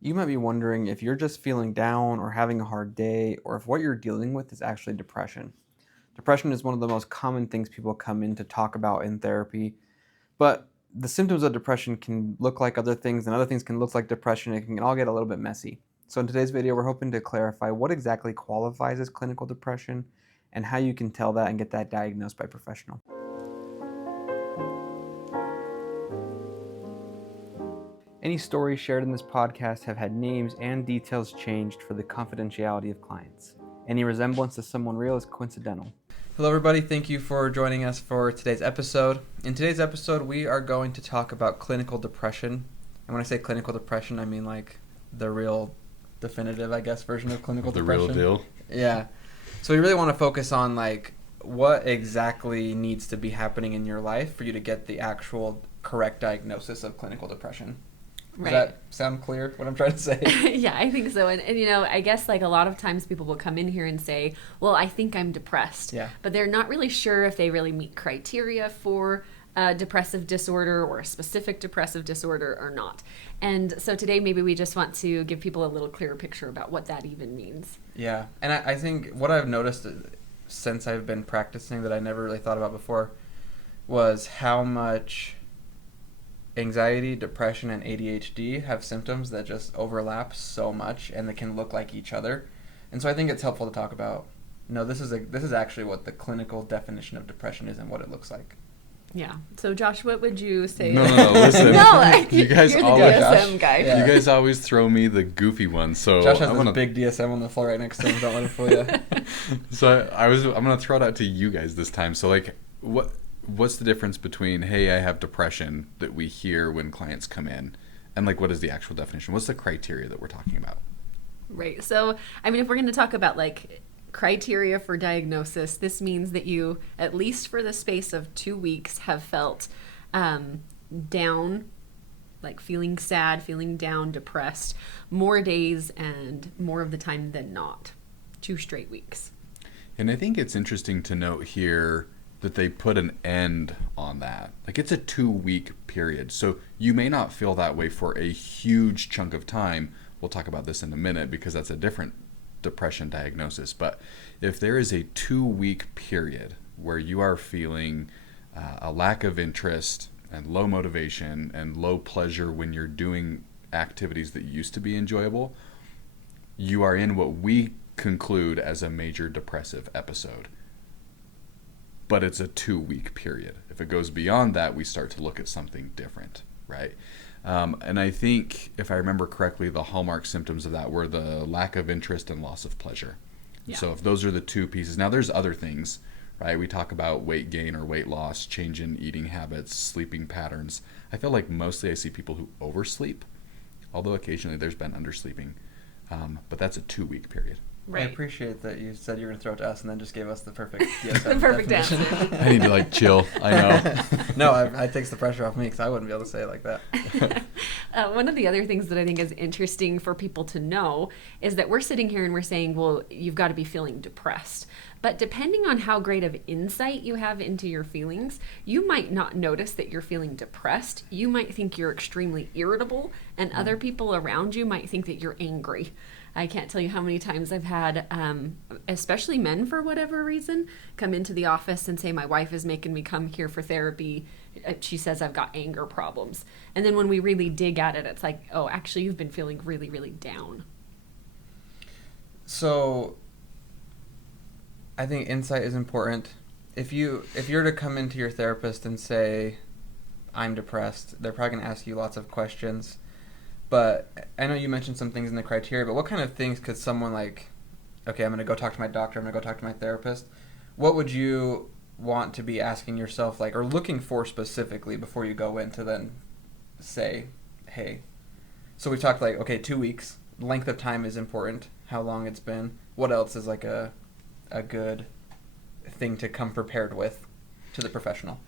You might be wondering if you're just feeling down or having a hard day, or if what you're dealing with is actually depression. Depression is one of the most common things people come in to talk about in therapy, but the symptoms of depression can look like other things, and other things can look like depression. It can all get a little bit messy. So, in today's video, we're hoping to clarify what exactly qualifies as clinical depression and how you can tell that and get that diagnosed by a professional. Any stories shared in this podcast have had names and details changed for the confidentiality of clients. Any resemblance to someone real is coincidental. Hello, everybody. Thank you for joining us for today's episode. In today's episode, we are going to talk about clinical depression. And when I say clinical depression, I mean like the real definitive, I guess, version of clinical depression. The real deal? Yeah. So we really want to focus on like what exactly needs to be happening in your life for you to get the actual correct diagnosis of clinical depression. Does that sound clear, what I'm trying to say? Yeah, I think so. And, you know, I guess like a lot of times people will come in here and say, well, I think I'm depressed. Yeah. But they're not really sure if they really meet criteria for a depressive disorder or a specific depressive disorder or not. And so today maybe we just want to give people a little clearer picture about what that even means. Yeah. And I think what I've noticed since I've been practicing that I never really thought about before was how much anxiety, depression, and ADHD have symptoms that just overlap so much and they can look like each other. And so I think it's helpful to talk about, no, this is actually what the clinical definition of depression is and what it looks like. Yeah. So Josh, what would you say? No, listen. You guys you're the always, DSM guy. Yeah. You guys always throw me the goofy one. So Josh has this big DSM on the floor right next to him. Don't let him fool you. So I'm gonna throw it out to you guys this time. So like, what's the difference between, hey, I have depression that we hear when clients come in, and like, what is the actual definition? What's the criteria that we're talking about? Right. So, I mean, if we're going to talk about like criteria for diagnosis, this means that you, at least for the space of 2 weeks, have felt down, like feeling sad, feeling down, depressed, more days and more of the time than not. 2 straight weeks. And I think it's interesting to note here that they put an end on that. Like, it's a 2-week period. So you may not feel that way for a huge chunk of time. We'll talk about this in a minute because that's a different depression diagnosis. But if there is a 2-week period where you are feeling a lack of interest and low motivation and low pleasure when you're doing activities that used to be enjoyable, you are in what we conclude as a major depressive episode. But it's a 2-week period. If it goes beyond that, we start to look at something different, right? And I think, if I remember correctly, the hallmark symptoms of that were the lack of interest and loss of pleasure. Yeah. So if those are the 2 pieces, now there's other things, right? We talk about weight gain or weight loss, change in eating habits, sleeping patterns. I feel like mostly I see people who oversleep, although occasionally there's been undersleeping. But that's a 2-week period. Right. I appreciate that you said you were going to throw it to us and then just gave us the perfect DSM The perfect definition. answer. I need to like chill. I know. No, it takes the pressure off me because I wouldn't be able to say it like that. One of the other things that I think is interesting for people to know is that we're sitting here and we're saying, well, you've got to be feeling depressed. But depending on how great of insight you have into your feelings, you might not notice that you're feeling depressed. You might think you're extremely irritable, and other people around you might think that you're angry. I can't tell you how many times I've had, especially men for whatever reason, come into the office and say, my wife is making me come here for therapy. She says I've got anger problems. And then when we really dig at it, it's like, oh, actually, you've been feeling really, really down. So I think insight is important. If you're to come into your therapist and say, I'm depressed, they're probably going to ask you lots of questions. But I know you mentioned some things in the criteria, but what kind of things could someone like, okay, I'm going to go talk to my doctor, I'm going to go talk to my therapist. What would you want to be asking yourself, like, or looking for specifically before you go in to then say, hey, so we've talked like, okay, 2 weeks, length of time is important, how long it's been. What else is like a good thing to come prepared with to the professional?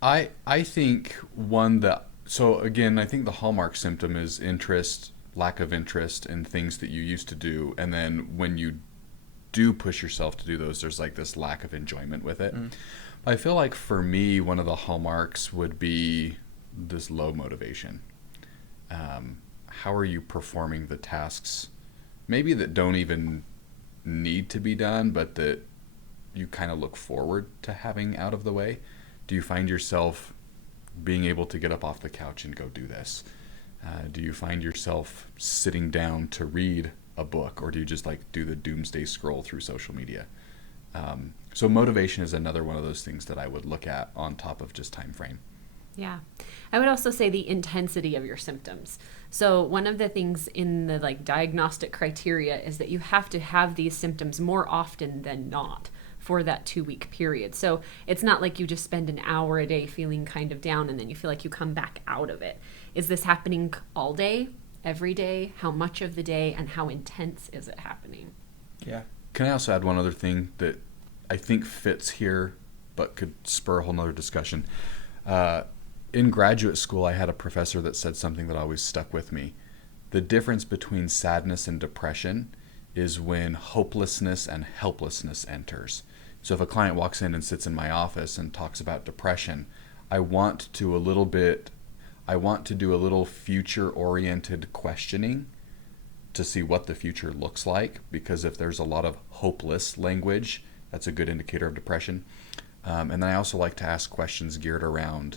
I think one that, so again, I think the hallmark symptom is interest, lack of interest in things that you used to do. And then when you do push yourself to do those, there's like this lack of enjoyment with it. I feel like for me, one of the hallmarks would be this low motivation. how are you performing the tasks, maybe that don't even need to be done, but that you kind of look forward to having out of the way? Do you find yourself being able to get up off the couch and go do this? Do you find yourself sitting down to read a book, or do you just like do the doomsday scroll through social media? So motivation is another one of those things that I would look at on top of just time frame. Yeah. I would also say the intensity of your symptoms. So one of the things in the like diagnostic criteria is that you have to have these symptoms more often than not for that 2-week period. So it's not like you just spend an hour a day feeling kind of down and then you feel like you come back out of it. Is this happening all day, every day? How much of the day, and how intense is it happening? Yeah. Can I also add one other thing that I think fits here, but could spur a whole nother discussion? In graduate school, I had a professor that said something that always stuck with me. The difference between sadness and depression is when hopelessness and helplessness enters. So if a client walks in and sits in my office and talks about depression, I want to do a little future-oriented questioning to see what the future looks like, because if there's a lot of hopeless language, that's a good indicator of depression. And then I also like to ask questions geared around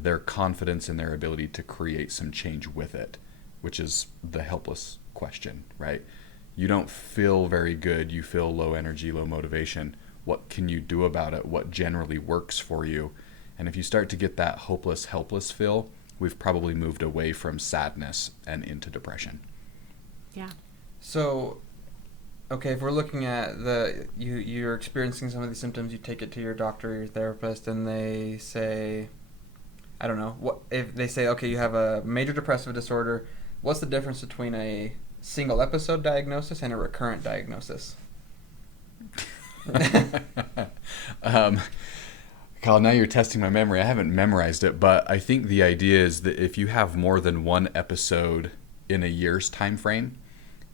their confidence in their ability to create some change with it, which is the helpless question, right? You don't feel very good, you feel low energy, low motivation. What can you do about it? What generally works for you? And if you start to get that hopeless, helpless feel, we've probably moved away from sadness and into depression. Yeah. So, okay, if we're looking at you're experiencing some of these symptoms, you take it to your doctor, your therapist, and they say, I don't know, what if they say, okay, you have a major depressive disorder. What's the difference between a single episode diagnosis and a recurrent diagnosis? Kyle, now you're testing my memory. I haven't memorized it, but I think the idea is that if you have more than one episode in a year's time frame,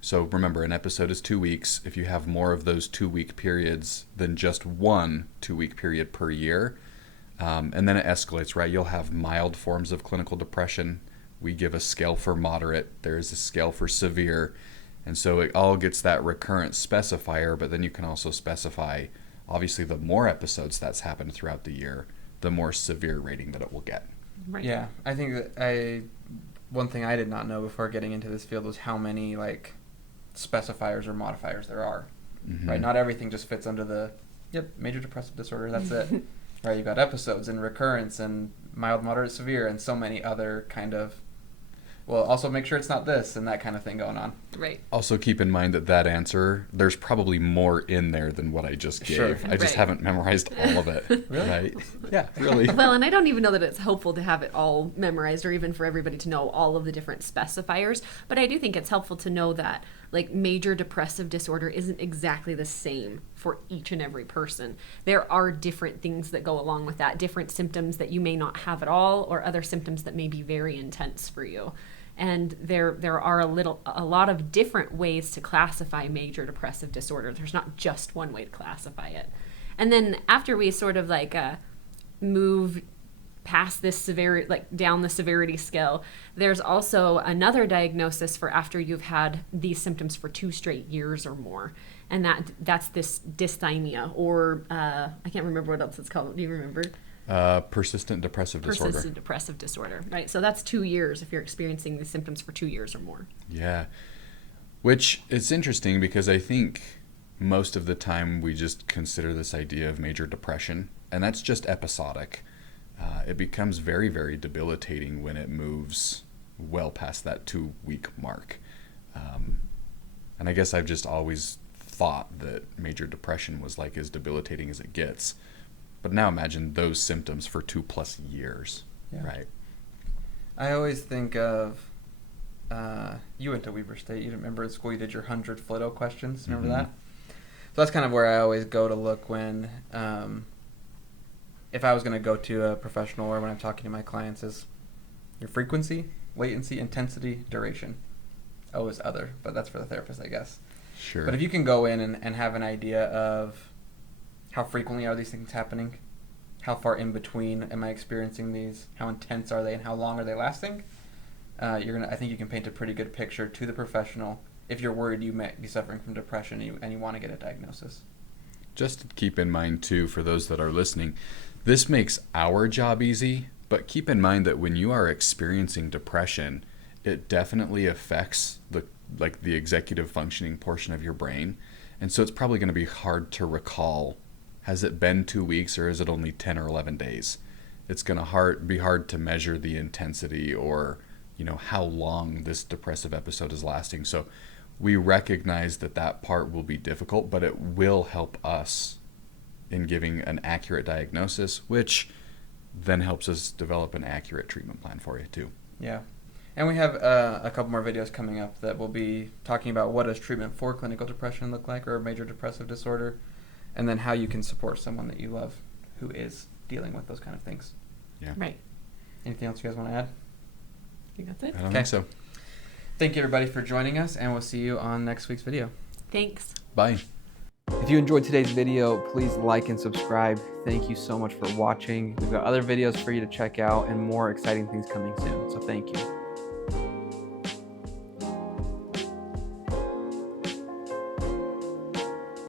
so remember, an episode is 2 weeks. If you have more of those 2-week periods than just one 2-week period per year, and then it escalates, right? You'll have mild forms of clinical depression. We give a scale for moderate. There is a scale for severe. And so it all gets that recurrent specifier, but then you can also specify, obviously, the more episodes that's happened throughout the year, the more severe rating that it will get. Right. Yeah, I think that one thing I did not know before getting into this field was how many like specifiers or modifiers there are. Mm-hmm. Right, not everything just fits under major depressive disorder. That's it. Right, you've got episodes and recurrence and mild, moderate, severe, and so many other kind of. Well, also make sure it's not this and that kind of thing going on. Right. Also keep in mind that answer, there's probably more in there than what I just gave. Sure. I just haven't memorized all of it. Really? Right? Yeah, really. Well, and I don't even know that it's helpful to have it all memorized or even for everybody to know all of the different specifiers. But I do think it's helpful to know that like major depressive disorder isn't exactly the same for each and every person. There are different things that go along with that, different symptoms that you may not have at all, or other symptoms that may be very intense for you. And there are a lot of different ways to classify major depressive disorder. There's not just one way to classify it. And then after we sort of like move past this severity, like down the severity scale, there's also another diagnosis for after you've had these symptoms for 2 straight years or more. And that's this dysthymia, or I can't remember what else it's called. Do you remember? Persistent depressive disorder. Persistent depressive disorder, right? So that's 2 years if you're experiencing these symptoms for 2 years or more. Yeah. Which is interesting because I think most of the time we just consider this idea of major depression, and that's just episodic. It becomes very, very debilitating when it moves well past that 2-week mark. And I guess I've just always thought that major depression was like as debilitating as it gets. But now imagine those symptoms for 2+ years, Yeah. right? I always think of, you went to Weber State. You remember at school you did your 100 Flito questions. Remember Mhm. that? So that's kind of where I always go to look when, if I was going to go to a professional or when I'm talking to my clients, is your frequency, latency, intensity, duration. Always other, but that's for the therapist, I guess. Sure. But if you can go in and have an idea of how frequently are these things happening, how far in between am I experiencing these, how intense are they, and how long are they lasting, I think you can paint a pretty good picture to the professional if you're worried you might be suffering from depression and you want to get a diagnosis. Just to keep in mind too, for those that are listening, this makes our job easy, but keep in mind that when you are experiencing depression, it definitely affects the executive functioning portion of your brain. And so it's probably going to be hard to recall, has it been 2 weeks or is it only 10 or 11 days? It's going to be hard to measure the intensity or, how long this depressive episode is lasting. So we recognize that part will be difficult, but it will help us in giving an accurate diagnosis, which then helps us develop an accurate treatment plan for you too. Yeah. And we have a couple more videos coming up that will be talking about what does treatment for clinical depression look like, or a major depressive disorder, and then how you can support someone that you love who is dealing with those kind of things. Yeah. Right. Anything else you guys want to add? I think that's it. I don't think so. Thank you, everybody, for joining us, and we'll see you on next week's video. Thanks. Bye. If you enjoyed today's video, please like and subscribe. Thank you so much for watching. We've got other videos for you to check out and more exciting things coming soon, so thank you.